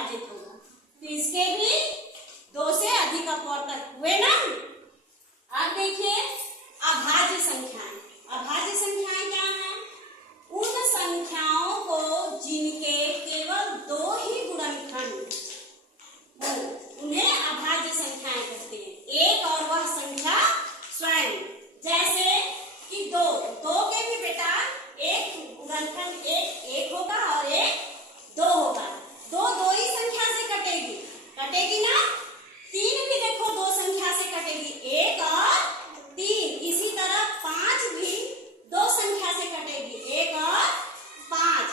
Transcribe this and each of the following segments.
विभाजित होगा। तो इसके भी 2 से अधिक अपवर्तक हुए ना। अब देखिए अभाज्य संख्याएं। अभाज्य संख्याएं क्या है? उन संख्याओं को जिनके केवल 2 ही गुणनखंड, उन्हें अभाज्य संख्याएं कहते हैं। एक और वह संख्या स्वयं, जैसे कि 2 के भी बेटा एक गुणनखंड एक होगा और एक 2 होगा। 2 ही संख्या से कटेगी ना। 3 भी देखो 2 संख्या से कटेगी, 1 और 3। इसी तरह 5 भी 2 संख्या से कटेगी, 1 और 5।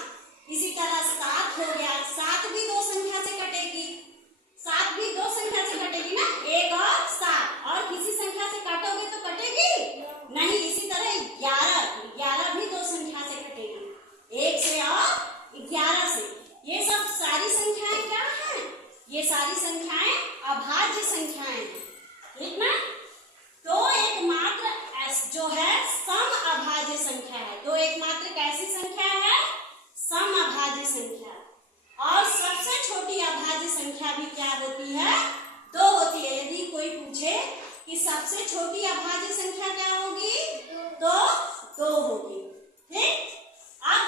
इसी तरह 7 हो गया, 7 भी 2 संख्या से कटेगी, 7 भी 2 संख्या से कटेगी ना, 1 और 7। और किसी संख्या से काटोगे तो कटेगी नहीं। इसी तरह 11 भी 2 संख्या से कटेगी, 1 से और 11 से। ये सब सारी संख्याएं क्या हैं? ये सारी संख्याएं अभाज्य संख्याएं हैं, ठीक ना। तो एकमात्र जो है सम अभाज्य संख्या है। तो एकमात्र कैसी संख्या है? सम अभाज्य संख्या। और सबसे छोटी अभाज्य संख्या भी क्या होती है? 2 होती है। यदि कोई पूछे कि सबसे छोटी अभाज्य संख्या क्या होगी, तो 2 होगी, ठीक। अब